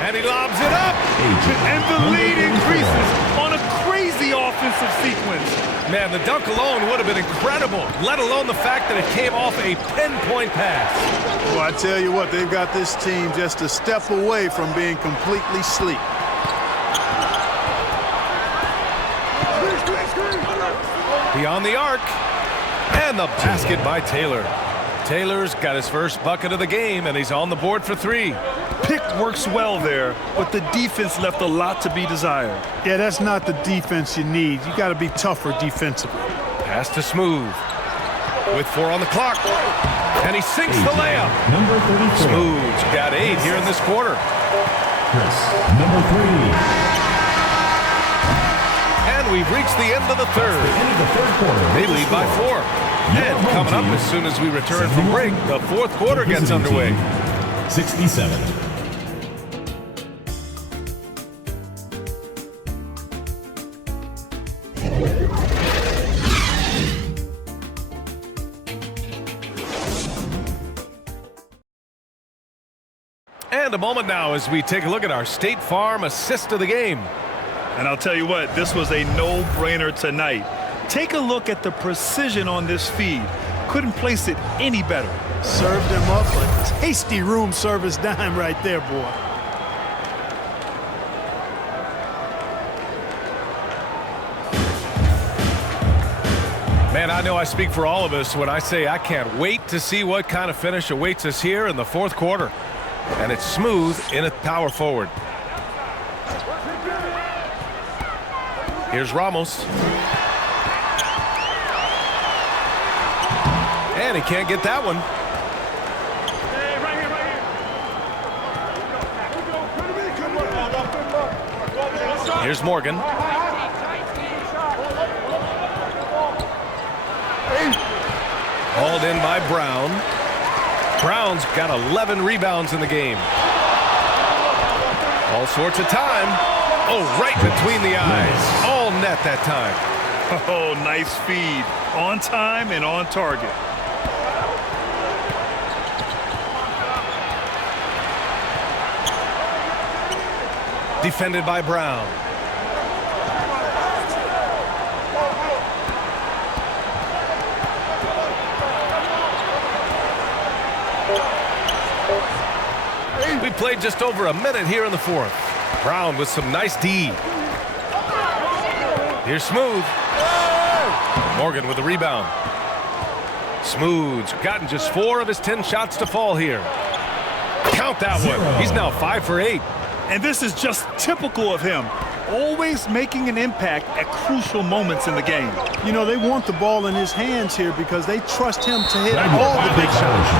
And he lobs it up. And the lead increases on a crazy offensive sequence. Man, the dunk alone would have been incredible, let alone the fact that it came off a pinpoint pass. Well, I tell you what, they've got this team just a step away from being completely sleep. Beyond the arc. And the basket by Taylor. Taylor's got his first bucket of the game, and he's on the board for three. Pick works well there, but the defense left a lot to be desired. Yeah, that's not the defense you need. You got to be tougher defensively. Pass to Smooth. With 4 on the clock. And he sinks the layup. Number 34. Smooth's got 8 here in this quarter. Chris, number 3. And we've reached the end of the third. End of the third quarter. They lead by 4. And coming up as soon as we return from break, the fourth quarter gets underway. 67. And a moment now as we take a look at our State Farm assist of the game. And I'll tell you what, this was a no-brainer tonight. Take a look at the precision on this feed. Couldn't place it any better. Served him up a tasty room service dime right there, boy. Man, I know I speak for all of us when I say I can't wait to see what kind of finish awaits us here in the fourth quarter. And it's Smooth in a power forward. Here's Ramos. And he can't get that one. Here's Morgan. Hauled in by Brown. Brown's got 11 rebounds in the game. All sorts of time. Oh, right between the eyes. All net that time. Oh, nice feed. On time and on target. Defended by Brown. We played just over a minute here in the fourth. Brown with some nice D. Here's Smooth. Morgan with the rebound. Smooth's gotten just 4 of his 10 shots to fall here. Count that one. He's now 5 for 8. And this is just typical of him. Always making an impact at crucial moments in the game. You know, they want the ball in his hands here because they trust him to hit all the big shots.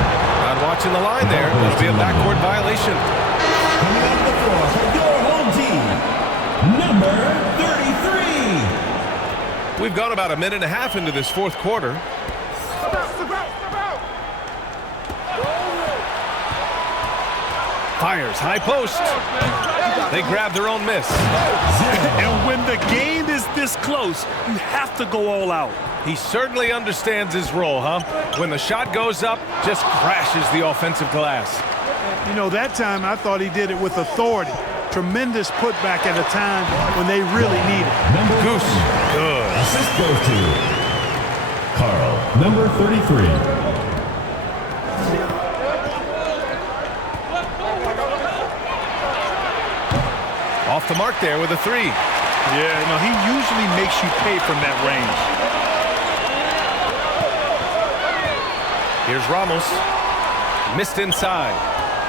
Not watching the line there. That'll be a backcourt violation. Coming on the floor for your home team, number 33. We've gone about a minute and a half into this fourth quarter. Fires high post. They grab their own miss. And when the game is this close, you have to go all out. He certainly understands his role, huh? When the shot goes up, just crashes the offensive glass. You know, that time I thought he did it with authority. Tremendous putback at a time when they really need it. Number Goose. Good. Assist goes to Carl, number 33. Off the mark there with a 3. Yeah, you know, he usually makes you pay from that range. Here's Ramos. Missed inside.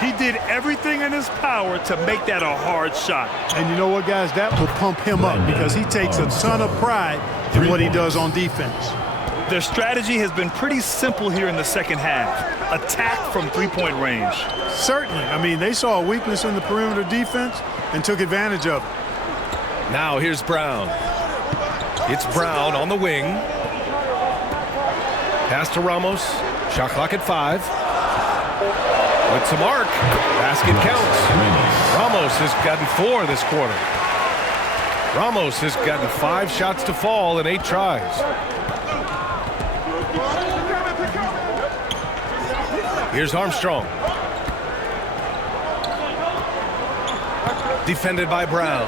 He did everything in his power to make that a hard shot. And you know what, guys? That will pump him up because he takes a ton of pride in what he does on defense. Their strategy has been pretty simple here in the second half. Attack from three-point range. Certainly. I mean, they saw a weakness in the perimeter defense and took advantage of it. Now here's Brown. It's Brown on the wing. Pass to Ramos. Shot clock at 5. With some arc. Basket counts. Ramos has gotten 4 this quarter. Ramos has gotten 5 shots to fall in 8 tries. Here's Armstrong. Defended by Brown.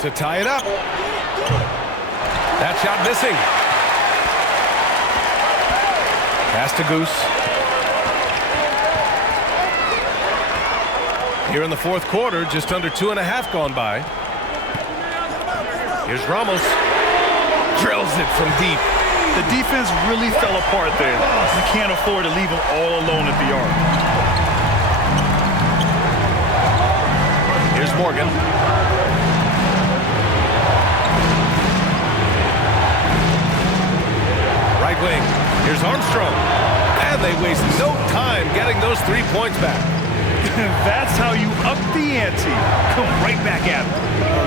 To tie it up. That shot missing. Pass to Goose. Here in the fourth quarter, just under 2.5 gone by. Here's Ramos. Drills it from deep. The defense really fell apart there. You can't afford to leave them all alone at the arc. Here's Morgan. Right wing. Here's Armstrong. And they waste no time getting those 3 points back. That's how you up the ante. Come right back at them.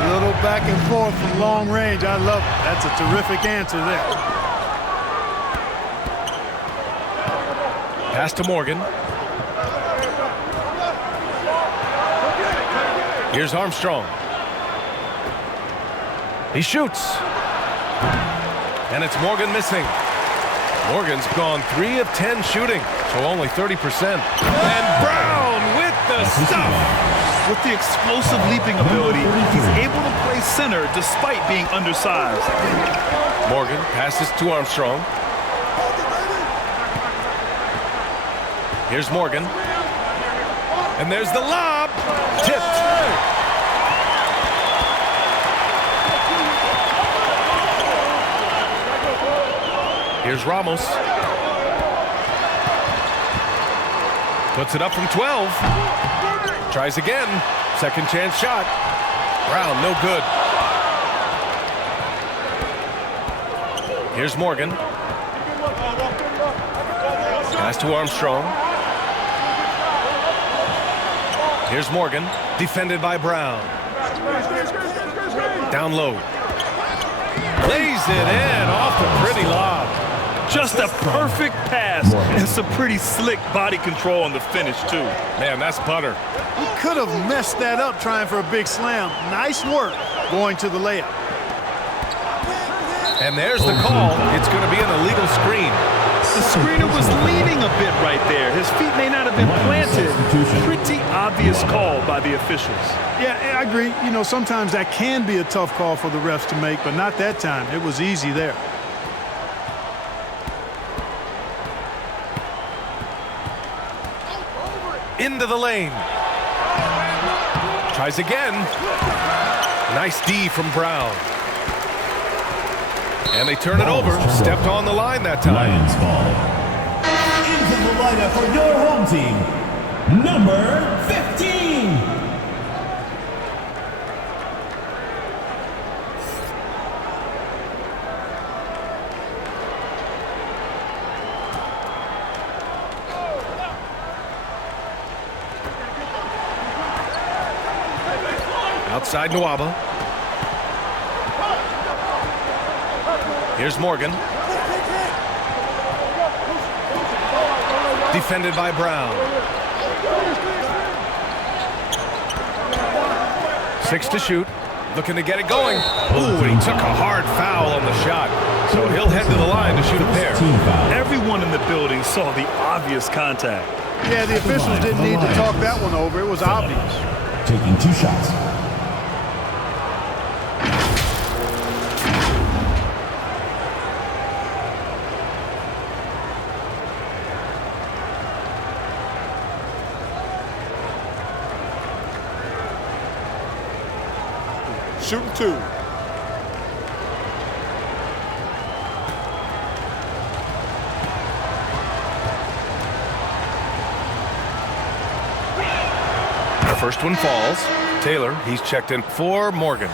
A little back and forth from long range. I love it. That's a terrific answer there. Pass to Morgan. Here's Armstrong. He shoots. And it's Morgan missing. Morgan's gone 3 of 10 shooting, so only 30%. And Brown with the stuff. With the explosive leaping ability, he's able to play center despite being undersized. Morgan passes to Armstrong. Here's Morgan. And there's the lob. Tipped. Here's Ramos. Puts it up from 12. Tries again. Second chance shot. Brown, no good. Here's Morgan. Pass to Armstrong. Here's Morgan. Defended by Brown. Down low. Lays it in off the pretty lob. Just a perfect pass and some pretty slick body control on the finish, too. Man, that's butter. He could have messed that up trying for a big slam. Nice work going to the layup. And there's the call. It's going to be an illegal screen. The screener was leaning a bit right there. His feet may not have been planted. Pretty obvious call by the officials. Yeah, I agree. You know, sometimes that can be a tough call for the refs to make, but not that time. It was easy there. Into the lane. Tries again. Nice D from Brown. And they turn it over. Stepped on the line that time. Lions ball. Into the lineup for your home team, number 15. Outside Nwaba. Here's Morgan. Defended by Brown. 6 to shoot. Looking to get it going. Ooh, and he took a hard foul on the shot. So he'll head to the line to shoot a pair. Everyone in the building saw the obvious contact. Yeah, the officials didn't need to talk that one over. It was obvious. Taking 2 shots. Shooting 2. The first one falls. Taylor, he's checked in for Morgan.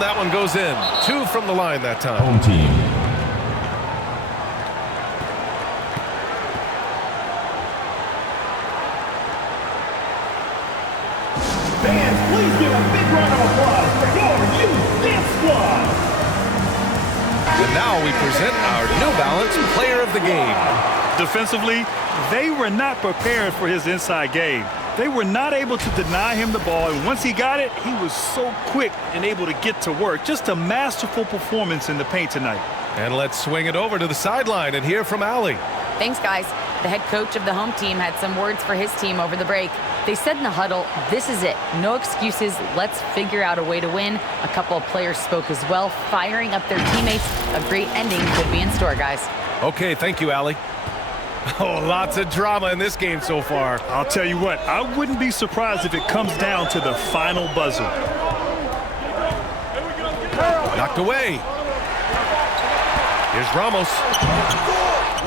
That one goes in. 2 from the line that time. Home team. Fans, please give a big round of applause for your youth dance squad. And now we present our New Balance Player of the Game. Defensively, they were not prepared for his inside game. They were not able to deny him the ball, and once he got it, he was so quick and able to get to work. Just a masterful performance in the paint tonight. And let's swing it over to the sideline and hear from Allie. Thanks, guys. The head coach of the home team had some words for his team over the break. They said in the huddle, this is it. No excuses. Let's figure out a way to win. A couple of players spoke as well, firing up their teammates. A great ending could be in store, guys. Okay, thank you, Allie. Oh, lots of drama in this game so far. I'll tell you what, I wouldn't be surprised if it comes down to the final buzzer. Knocked away. Here's Ramos.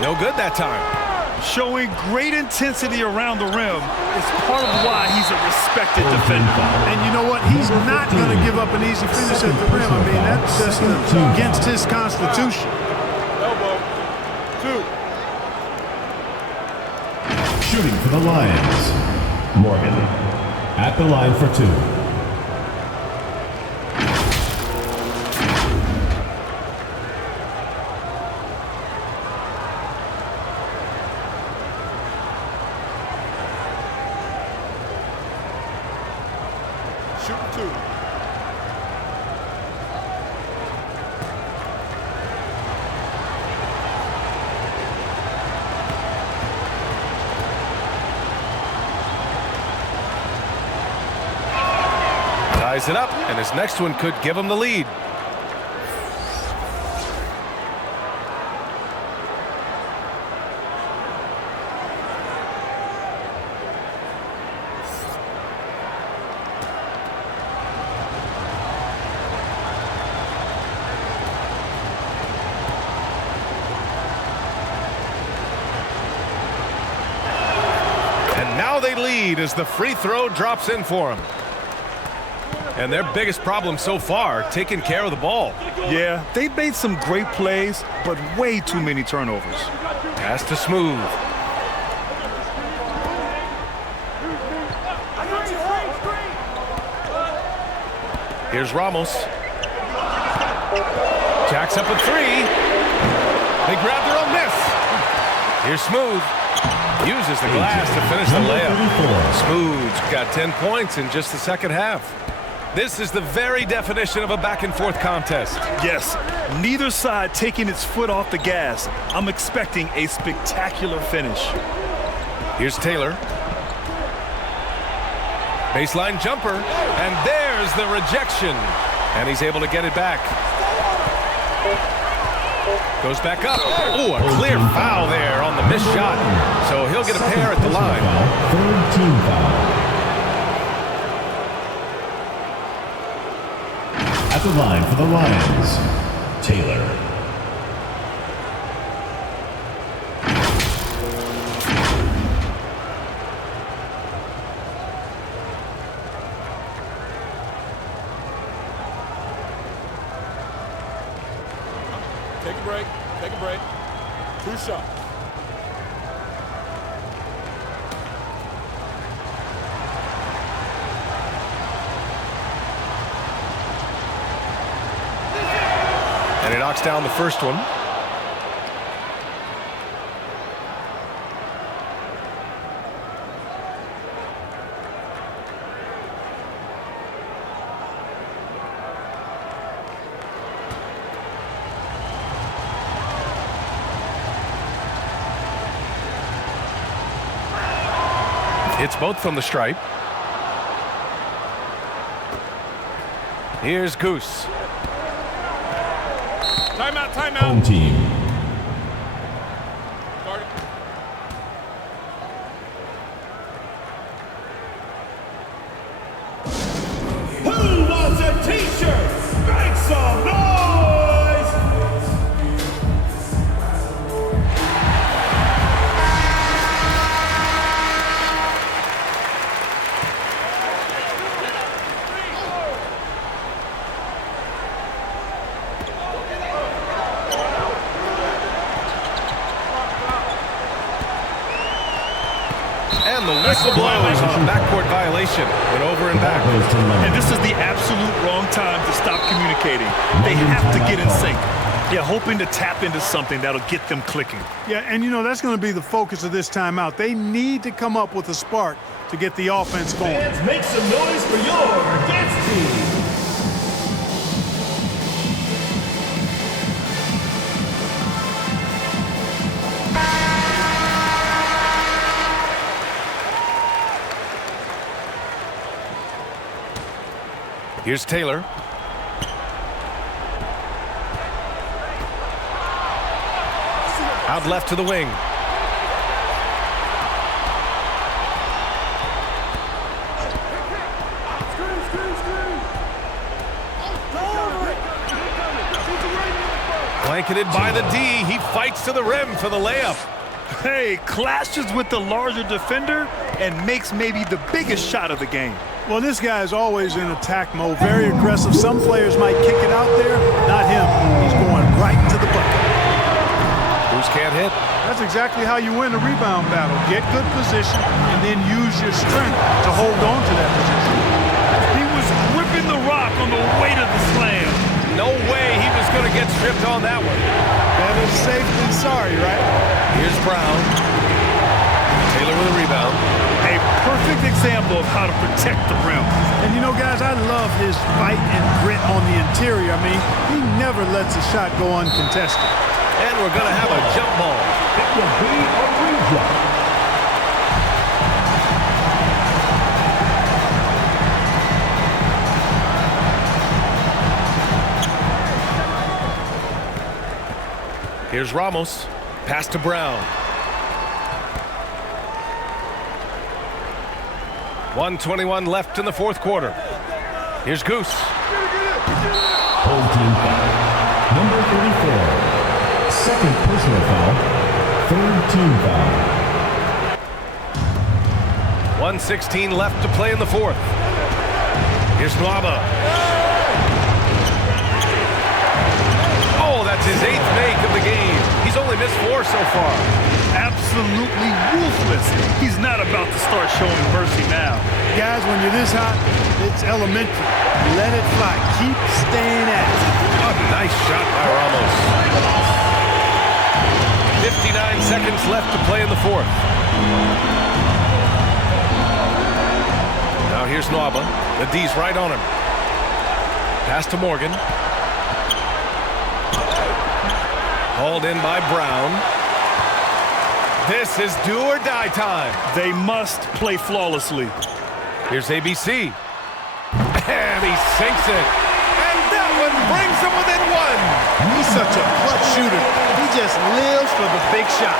No good that time. Showing great intensity around the rim is part of why he's a respected defender. And you know what? He's not going to give up an easy finish at the rim. I mean, that's just against his constitution. Elbow. 2. Shooting for the Lions. Morgan at the line for 2. Shooting 2. Ties it up, and his next one could give him the lead. And now they lead as the free throw drops in for him. And their biggest problem so far, taking care of the ball. Yeah, they've made some great plays, but way too many turnovers. Pass to Smooth. Here's Ramos. Jacks up a 3. They grab their own miss. Here's Smooth. Uses the glass to finish the layup. Smooth's got 10 points in just the second half. This is the very definition of a back-and-forth contest. Yes, neither side taking its foot off the gas. I'm expecting a spectacular finish. Here's Taylor. Baseline jumper, and there's the rejection. And he's able to get it back. Goes back up. Oh, a clear foul there on the missed shot. So he'll get a pair at the line. Third team foul. At the line for the Lions, Taylor. Take a break. Take a break. Two shots. And he knocks down the first one. It's both from the stripe. Here's Goose. Timeout, timeout. Home team. Who wants a t-shirt? Make some noise! And the whistle blows on a backcourt violation. Went over and back. And this is the absolute wrong time to stop communicating. They have to get in sync. Yeah, hoping to tap into something that'll get them clicking. Yeah, and you know, that's going to be the focus of this timeout. They need to come up with a spark to get the offense going. Fans, make some noise for your dance team. Here's Taylor. Out left to the wing. Blanketed by the D. He fights to the rim for the layup. Hey, clashes with the larger defender and makes maybe the biggest shot of the game. Well, this guy is always in attack mode, very aggressive. Some players might kick it out there, not him. He's going right to the bucket. Goose can't hit. That's exactly how you win a rebound battle. Get good position and then use your strength to hold on to that position. He was gripping the rock on the weight of the slam. No way he was going to get stripped on that one. Better safe than sorry, right? Here's Brown. Taylor with a rebound. A perfect example of how to protect the rim. And you know, guys, I love his fight and grit on the interior. I mean, he never lets a shot go uncontested. And we're going to have a jump ball. It will be a reject. Here's Ramos. Pass to Brown. 1:21 left in the fourth quarter. Here's Goose. Home team foul. Number 34. Second personal foul. Third team foul. 1:16 left to play in the fourth. Here's Nwaba. Oh, that's his 8th make of the game. He's only missed 4 so far. Absolutely ruthless. He's not about to start showing mercy now. Guys, when you're this hot, it's elementary. Let it fly. Keep staying at it. A nice shot by Ramos. 59 seconds left to play in the fourth. Now here's Nwaba. The D's right on him. Pass to Morgan. Hauled in by Brown. This is do or die time. They must play flawlessly. Here's ABC. And he sinks it. And that one brings him within 1. He's such a clutch shooter. He just lives for the big shot.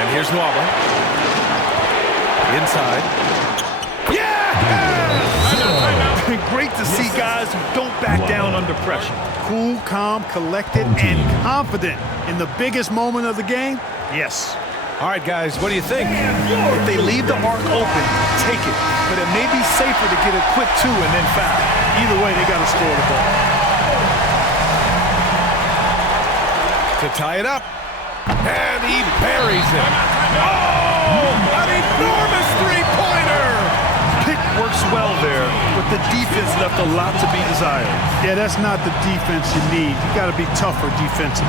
And here's Nwaba. Inside. Yeah! Great to see guys who don't back down under pressure. Cool, calm, collected, and confident in the biggest moment of the game. Yes. All right, guys, what do you think? If they leave the arc open, take it. But it may be safer to get a quick 2 and then foul. Either way, they got to score the ball. to tie it up. And he buries it. Oh, an enormous three-pointer! Pick works well there, but the defense left a lot to be desired. Yeah, that's not the defense you need. You got to be tougher defensively.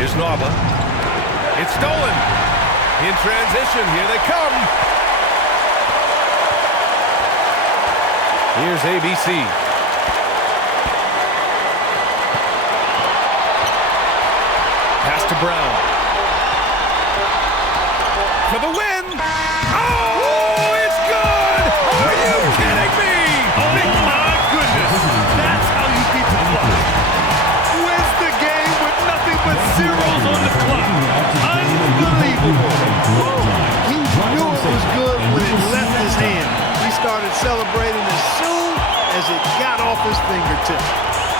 Here's Norba. It's stolen. In transition, here they come. Here's ABC. Pass to Brown. For the win. Oh, it's good! Are you kidding me? Oh, my goodness. That's how you beat the clock. Wins the game with nothing but zeros on the clock. Unbelievable. He knew it was good when it left his hand. He started celebrating as soon as it got off his fingertip.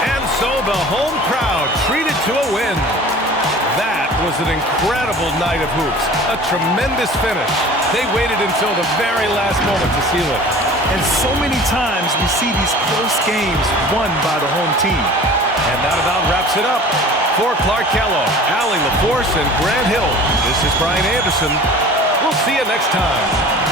And so the home crowd treated to a win. That was an incredible night of hoops. A tremendous finish. They waited until the very last moment to seal it. And so many times we see these close games won by the home team. And that about wraps it up. For Clark Kellogg, Allie LaForce, and Grant Hill, this is Brian Anderson. We'll see you next time.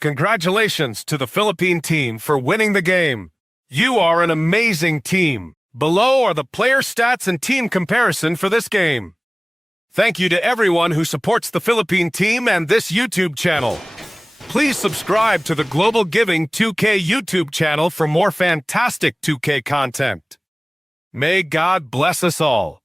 Congratulations to the Philippine team for winning the game. You are an amazing team. Below are the player stats and team comparison for this game. Thank you to everyone who supports the Philippine team and this YouTube channel. Please subscribe to the Global Giving 2K YouTube channel for more fantastic 2K content. May God bless us all.